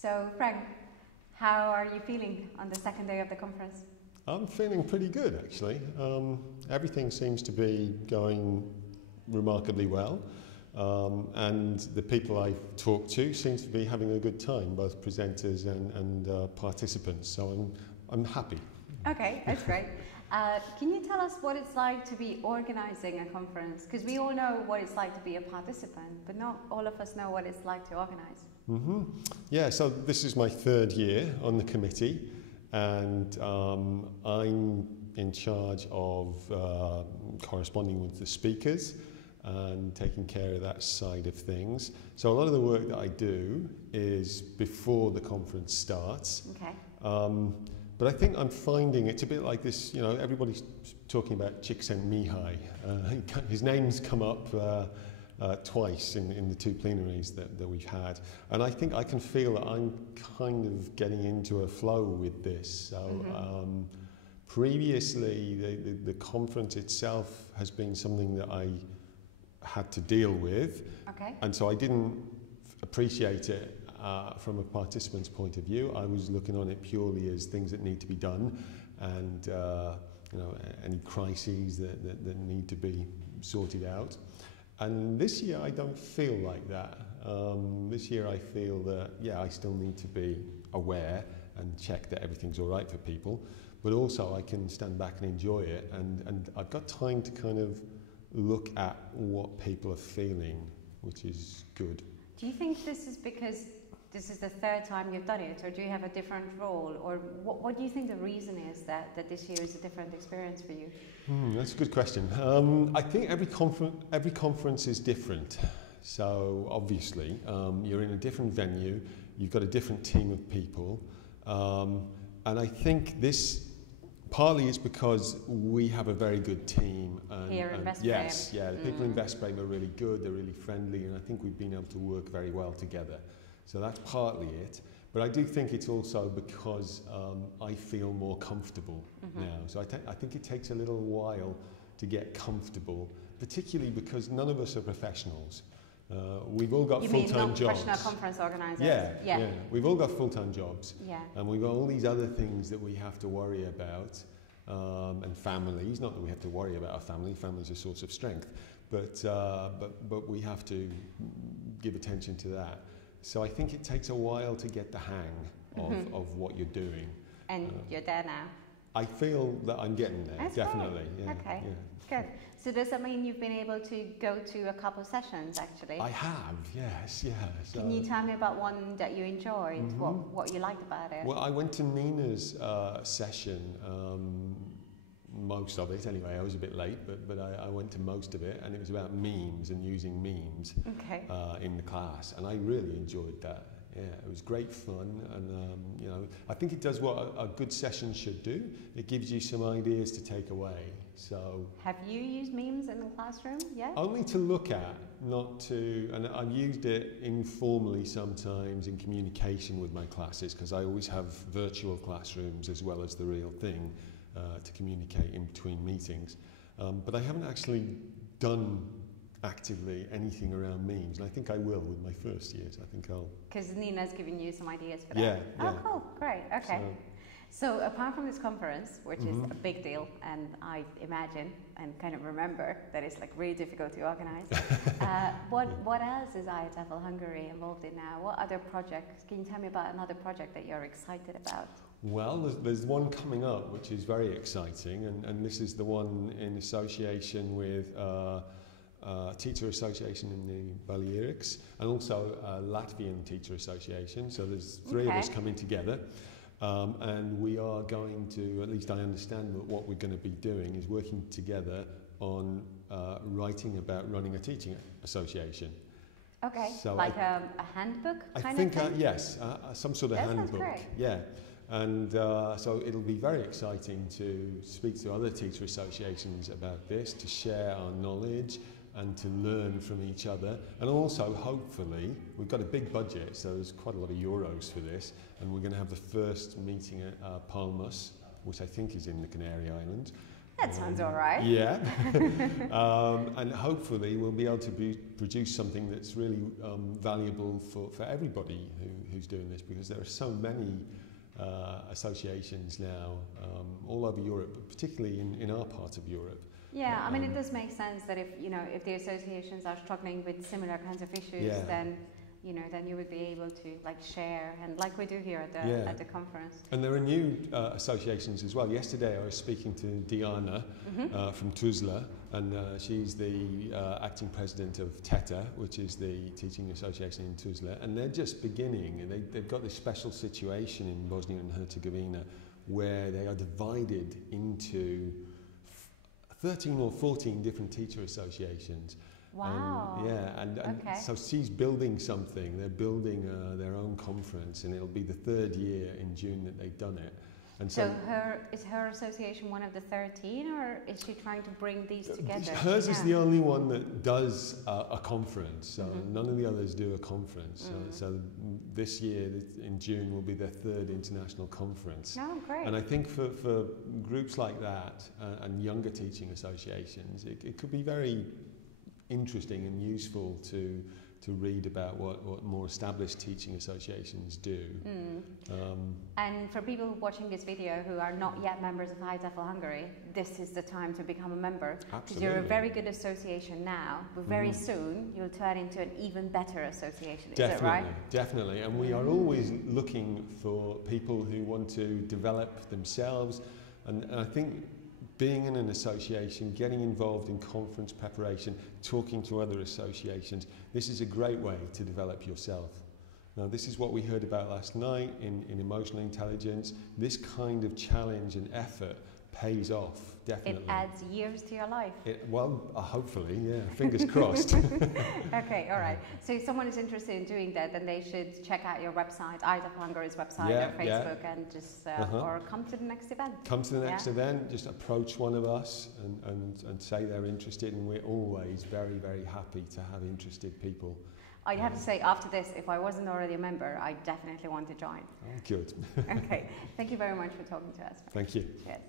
So, Frank, how are you feeling on the second day of the conference? I'm feeling pretty good, actually. Everything seems to be going remarkably well, and the people I've talked to seem to be having a good time, both presenters and participants. So I'm happy. Okay, that's great. Can you tell us what it's like to be organizing a conference? Because we all know what it's like to be a participant, but not all of us know what it's like to organize. Yeah, so this is my third year on the committee, and I'm in charge of corresponding with the speakers and taking care of that side of things. So a lot of the work that I do is before the conference starts. Okay. But I think I'm finding it's a bit like this, you know, everybody's talking about Csikszentmihalyi. His name's come up twice in the two plenaries that we've had. And I think I can feel that I'm kind of getting into a flow with this. So previously, the conference itself has been something that I had to deal with. Okay. And so I didn't appreciate it from a participant's point of view. I was looking on it purely as things that need to be done, and you know, any crises that need to be sorted out. And this year I don't feel like that. This year I feel that, yeah, I still need to be aware and check that everything's all right for people, but also I can stand back and enjoy it, and I've got time to kind of look at what people are feeling, which is good. Do you think this is because this is the third time you've done it, or do you have a different role, or what do you think the reason is that this year is a different experience for you? That's a good question. I think every conference is different. So obviously, you're in a different venue, you've got a different team of people, and I think this partly is because we have a very good team. Here in Veszprém. Yes, yeah, the people in Veszprém are really good, they're really friendly, and I think we've been able to work very well together. So that's partly it. But I do think it's also because I feel more comfortable now. So I think it takes a little while to get comfortable, particularly because none of us are professionals. We've all got full-time jobs. Professional conference organisers? Yeah. We've all got full-time jobs. Yeah. And we've got all these other things that we have to worry about, and families. Not that we have to worry about our family. Family's a source of strength. But we have to give attention to that. So I think it takes a while to get the hang of what you're doing. And you're there now? I feel that I'm getting there, That's definitely. Great. Yeah, okay, yeah. Good. So does that mean you've been able to go to a couple sessions, actually? I have, yes, yeah. So, can you tell me about one that you enjoyed, what you liked about it? Well, I went to Nina's session, most of it anyway. I was a bit late, but I went to most of it, and it was about memes and using memes in the class, and I really enjoyed that. Yeah, it was great fun, and you know, I think it does what a good session should do. It gives you some ideas to take away. So, have you used memes in the classroom yet? Only to look at, not to. And I've used it informally sometimes in communication with my classes, because I always have virtual classrooms as well as the real thing to communicate in between meetings. But I haven't actually done actively anything around memes, and I think I will with my first years. I think I'll. Because Nina's given you some ideas for that. Yeah. Oh, cool, great, okay. So apart from this conference, which is a big deal, and I imagine and kind of remember that it's like really difficult to organize, what else is IATEFL-Hungary involved in now? What other projects? Can you tell me about another project that you're excited about? Well, there's one coming up which is very exciting, and this is the one in association with Teacher Association in the Balearics, and also a Latvian Teacher Association. So there's three of us coming together, and we are going to, at least I understand that what we're going to be doing is working together on writing about running a teaching association. Okay, so like a handbook kind of thing? Yes, some sort of handbook. Great. Yeah. And so it'll be very exciting to speak to other teacher associations about this, to share our knowledge and to learn from each other. And also, hopefully, we've got a big budget, so there's quite a lot of euros for this, and we're going to have the first meeting at Palmas, which I think is in the Canary Islands. That sounds all right. Yeah. And hopefully we'll be able to produce something that's really valuable for everybody who's doing this, because there are so many associations now all over Europe, but particularly in our part of Europe. Yeah, I mean, it does make sense that if the associations are struggling with similar kinds of issues, then you would be able to share, and like we do here at the conference. And there are new associations as well. Yesterday I was speaking to Diana from Tuzla, and she's the acting president of TETA, which is the teaching association in Tuzla, and they're just beginning. They've got this special situation in Bosnia and Herzegovina where they are divided into 13 or 14 different teacher associations. Wow. So she's building something. They're building their own conference, and it'll be the 3rd year in June that they've done it. And so is her association one of the 13, or is she trying to bring these together? Hers is the only one that does a conference. So none of the others do a conference. So this year in June will be their 3rd international conference. Oh, great. And I think for groups like that and younger teaching associations, it could be very interesting and useful to read about what more established teaching associations do. And for people watching this video who are not yet members of IATEFL-Hungary, this is the time to become a member. Because you're a very good association now, but very soon you'll turn into an even better association. Is that right? Definitely. And we are always looking for people who want to develop themselves. And I think being in an association, getting involved in conference preparation, talking to other associations, this is a great way to develop yourself. Now, this is what we heard about last night in emotional intelligence. This kind of challenge and effort pays off, definitely. It adds years to your life. Hopefully, yeah, fingers crossed. Okay, all right. So if someone is interested in doing that, then they should check out your website, IATEFL-Hungary's website, or Facebook, and just, or come to the next event. Come to the next event, just approach one of us and say they're interested, and we're always very, very happy to have interested people. I'd have to say, after this, if I wasn't already a member, I definitely want to join. Oh, good. Okay. Thank you very much for talking to us. Thank you. Cheers.